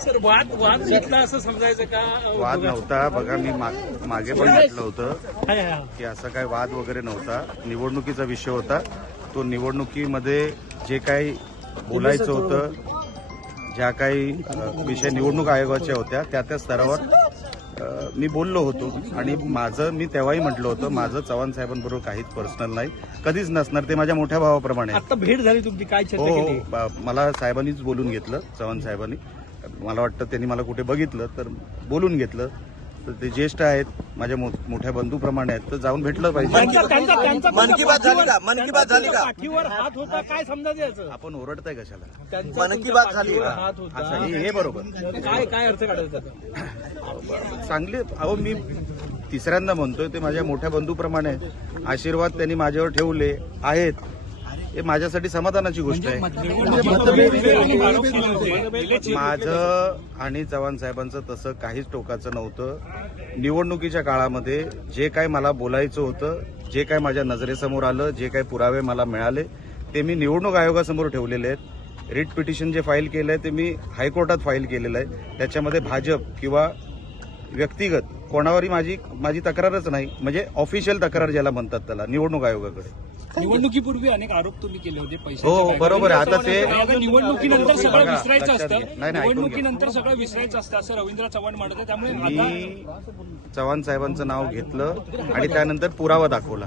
Sir वाद घेतला असं समजायचं का? वाद नव्हता. बघा मी मागे पण म्हटलं होतं की असं काय वाद वगैरे नव्हता. निवडणुकीचा विषय होता. तो निवडणुकीमध्ये जे काही बोलायचं होतं, ज्या काही विषय निवडणूक आयोगाच्या होत्या त्या स्तरावर मी बोललो होतो. आणि मी तेव्हाही म्हटलं होतं, माझं चव्हाण साहेबांबरोबर काहीच पर्सनल नाही, कधीच नसणार. ते माझ्या मोठ्या भावाप्रमाणे. आता भेट झाली तुमची, काय चर्चा केली? मला साहेबांनीच बोलून घेतलं, चव्हाण साहेबांनी. मला वाटतं त्यांनी मला कुठे बघितलं तर बोलून घेतलं. तर ते ज्येष्ठ आहेत, माझ्या मोठ्या बंधूप्रमाणे आहेत, तर जाऊन भेटलं पाहिजे. मन की बात झाली का? मन की बात झाली का? पाठीवर हात होता, काय समजायचं? आपण ओरडताय कशाला? मन की बात झाली का? हात होता, अच्छा, हे बरोबर. काय अर्थ काढायचा? चांगले. अहो, मी तिसऱ्यांदा म्हणतोय, ते माझ्या मोठ्या बंधूप्रमाणे आहेत. आशीर्वाद त्यांनी माझ्यावर ठेवले आहेत, हे माझ्यासाठी समाधानाची गोष्ट आहे. माझं आणि चव्हाण साहेबांचं तसं काहीच टोकाचं नव्हतं. निवडणुकीच्या काळामध्ये जे काय मला बोलायचं होतं, जे काय माझ्या नजरेसमोर आलं, जे काय पुरावे मला मिळाले, ते मी निवडणूक आयोगासमोर ठेवलेले आहेत. रिट पिटिशन जे फाईल केलं आहे ते मी हायकोर्टात फाईल केलेलं आहे. त्याच्यामध्ये भाजप किंवा व्यक्तिगत कोणावरही माझी तक्रारच नाही. म्हणजे ऑफिशियल तक्रार ज्याला म्हणतात त्याला, निवडणूक आयोगाकडे. निवडणुकीपूर्वी अनेक आरोप तुम्ही केले होते पैसे. हो, बरोबर आहे. आता ते निवडणुकीनंतर सगळं विसरायचं असतं. नाही, निवडणुकीनंतर सगळं विसरायचं असतं असं रवींद्र चव्हाण म्हणतात. त्यामुळे मी चव्हाण साहेबांचं नाव घेतलं आणि त्यानंतर पुरावा दाखवला.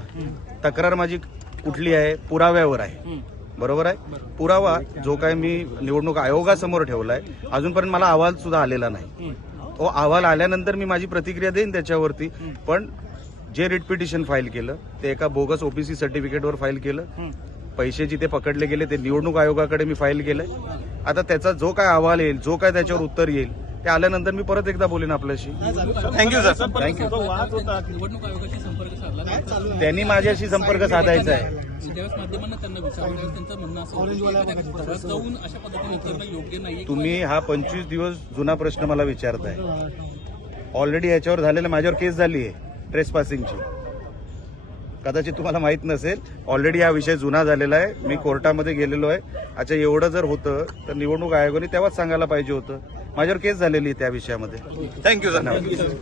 तक्रार माझी कुठली आहे? पुराव्यावर आहे. बरोबर आहे. पुरावा जो काय मी निवडणूक आयोगासमोर ठेवलाय, अजूनपर्यंत मला अहवाल सुद्धा आलेला नाही. तो अहवाल आल्यानंतर मी माझी प्रतिक्रिया देईन त्याच्यावरती. पण जे रिट पिटिशन फाईल केलं ते एका बोगस ओबीसी सर्टिफिकेटवर फाईल केलं. पैसे जिथे पकडले गेले ते निवडणूक आयोगाकडे मी फाईल केलंय. आता त्याचा जो काय अहवाल येईल, जो काय त्याच्यावर उत्तर येईल, ते आल्यानंतर मी परत एकदा बोलेन आपल्याशी. Thank you sir. थँक्यू. निवडणूक आयोगाशी संपर्क साधला, त्यांनी माझ्याशी संपर्क साधायचा आहे. त्यावेळेस माध्यमांना त्यांना विचारलं, त्यांचं म्हणणं असं जाऊन अशा पद्धतीने करणं योग्य नाही. तुम्ही हा 25 दिवस जुना प्रश्न मला विचारताय. ऑलरेडी याच्यावर झालेलं, माझ्यावर केस झाली आहे ट्रेसपासिंगची. कदाचित तुम्हाला माहित नसेल, ऑलरेडी हा विषय जुना झालेला आहे. मी कोर्टामध्ये गेलेलो आहे. अच्छा, एवढं जर होतं तर निवडणूक आयोगाने तेव्हाच सांगायला पाहिजे होतं. माझ्यावर केस झालेली आहे त्या विषयामध्ये. Thank you sir.